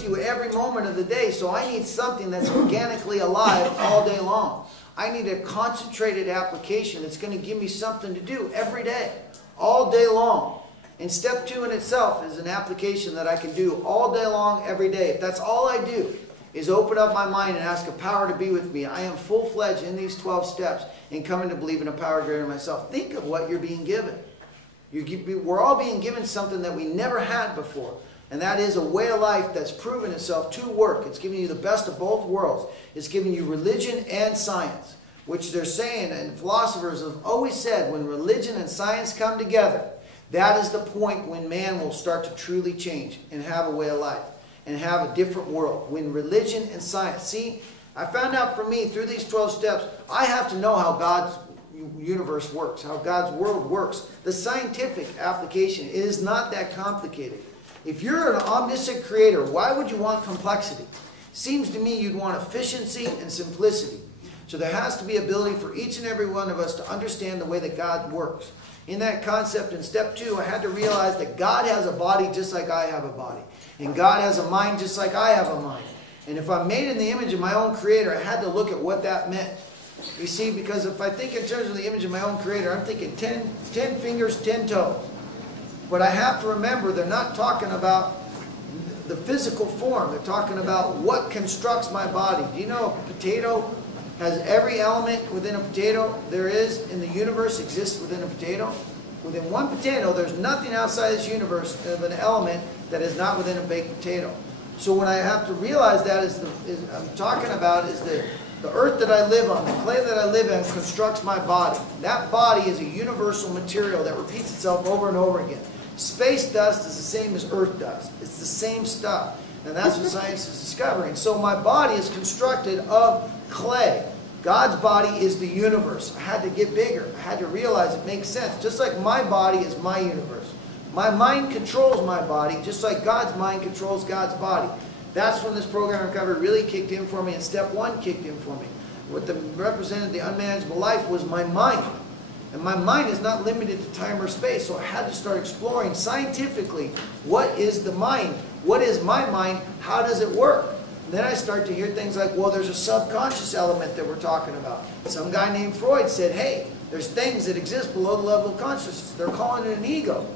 with you every moment of the day, so I need something that's organically alive all day long. I need a concentrated application that's going to give me something to do every day, all day long. And step 2 in itself is an application that I can do all day long, every day. If that's all I do is open up my mind and ask a power to be with me, I am full-fledged in these 12 steps in coming to believe in a power greater than myself. Think of what you're being given. We're all being given something that we never had before. And that is a way of life that's proven itself to work. It's giving you the best of both worlds. It's giving you religion and science, which they're saying, and philosophers have always said, when religion and science come together, that is the point when man will start to truly change and have a way of life and have a different world. When religion and science, see, I found out for me through these 12 steps, I have to know how God's universe works, how God's world works. The scientific application is not that complicated. If you're an omniscient creator, why would you want complexity? Seems to me you'd want efficiency and simplicity. So there has to be ability for each and every one of us to understand the way that God works. In that concept, in step 2, I had to realize that God has a body just like I have a body. And God has a mind just like I have a mind. And if I'm made in the image of my own creator, I had to look at what that meant. You see, because if I think in terms of the image of my own creator, I'm thinking 10 fingers, 10 toes. But I have to remember they're not talking about the physical form. They're talking about what constructs my body. Do you know a potato has every element within a potato there is in the universe exists within a potato? Within one potato, there's nothing outside this universe of an element that is not within a baked potato. So what I have to realize that I'm talking about is the earth that I live on, the clay that I live in constructs my body. That body is a universal material that repeats itself over and over again. Space dust is the same as earth dust. It's the same stuff. And that's what science is discovering. So my body is constructed of clay. God's body is the universe. I had to get bigger. I had to realize it makes sense. Just like my body is my universe. My mind controls my body, just like God's mind controls God's body. That's when this program recovery really kicked in for me, and step 1 kicked in for me. What represented the unmanageable life was my mind. And my mind is not limited to time or space, so I had to start exploring scientifically, what is the mind? What is my mind? How does it work? And then I start to hear things like, well, there's a subconscious element that we're talking about. Some guy named Freud said, hey, there's things that exist below the level of consciousness. They're calling it an ego.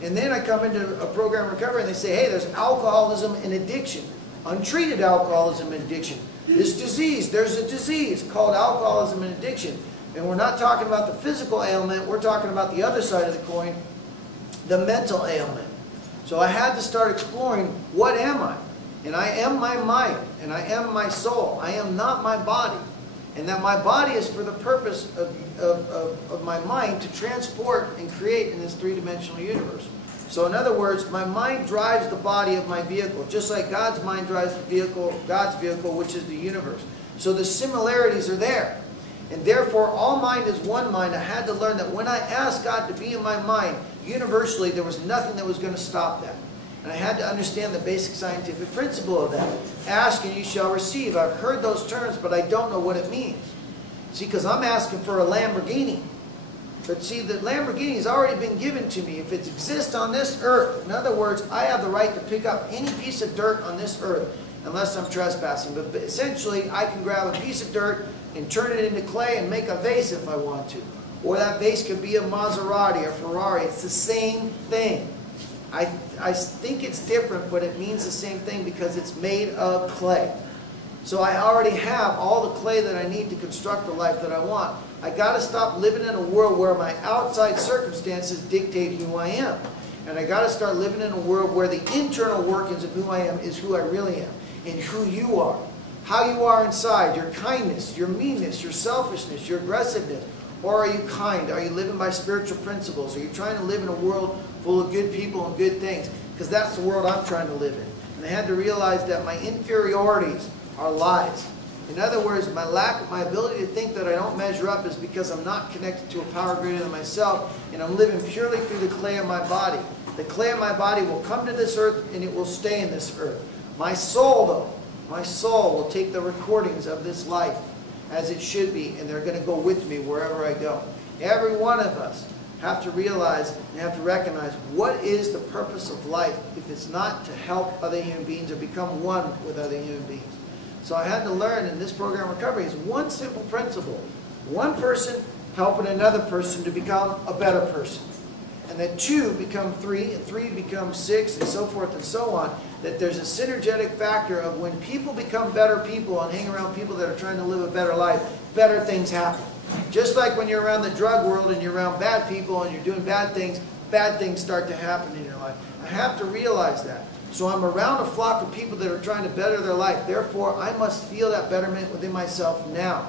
And then I come into a program recovery and they say, hey, there's alcoholism and addiction. Untreated alcoholism and addiction. This disease, there's a disease called alcoholism and addiction. And we're not talking about the physical ailment, we're talking about the other side of the coin, the mental ailment. So I had to start exploring, what am I? And I am my mind, and I am my soul. I am not my body. And that my body is for the purpose of my mind to transport and create in this three-dimensional universe. So in other words, my mind drives the body of my vehicle, just like God's mind drives the vehicle, God's vehicle, which is the universe. So the similarities are there. And therefore, all mind is one mind. I had to learn that when I asked God to be in my mind, universally, there was nothing that was going to stop that. And I had to understand the basic scientific principle of that. Ask and you shall receive. I've heard those terms, but I don't know what it means. See, because I'm asking for a Lamborghini. But see, the Lamborghini has already been given to me. If it exists on this earth, in other words, I have the right to pick up any piece of dirt on this earth, unless I'm trespassing. But essentially, I can grab a piece of dirt and turn it into clay and make a vase if I want to. Or that vase could be a Maserati or Ferrari. It's the same thing. I think it's different, but it means the same thing because it's made of clay. So I already have all the clay that I need to construct the life that I want. I got to stop living in a world where my outside circumstances dictate who I am. And I got to start living in a world where the internal workings of who I am is who I really am and who you are. How you are inside, your kindness, your meanness, your selfishness, your aggressiveness. Or are you kind? Are you living by spiritual principles? Are you trying to live in a world full of good people and good things? Because that's the world I'm trying to live in. And I had to realize that my inferiorities are lies. In other words, my ability to think that I don't measure up is because I'm not connected to a power greater than myself, and I'm living purely through the clay of my body. The clay of my body will come to this earth and it will stay in this earth. My soul, though, my soul will take the recordings of this life as it should be, and they're going to go with me wherever I go. Every one of us have to realize and have to recognize what is the purpose of life if it's not to help other human beings or become one with other human beings. So I had to learn in this program recovery is one simple principle. One person helping another person to become a better person. And then two become three, and three becomes six, and so forth and so on. That there's a synergetic factor of when people become better people and hang around people that are trying to live a better life, better things happen. Just like when you're around the drug world and you're around bad people and you're doing bad things start to happen in your life. I have to realize that. So I'm around a flock of people that are trying to better their life. Therefore, I must feel that betterment within myself now.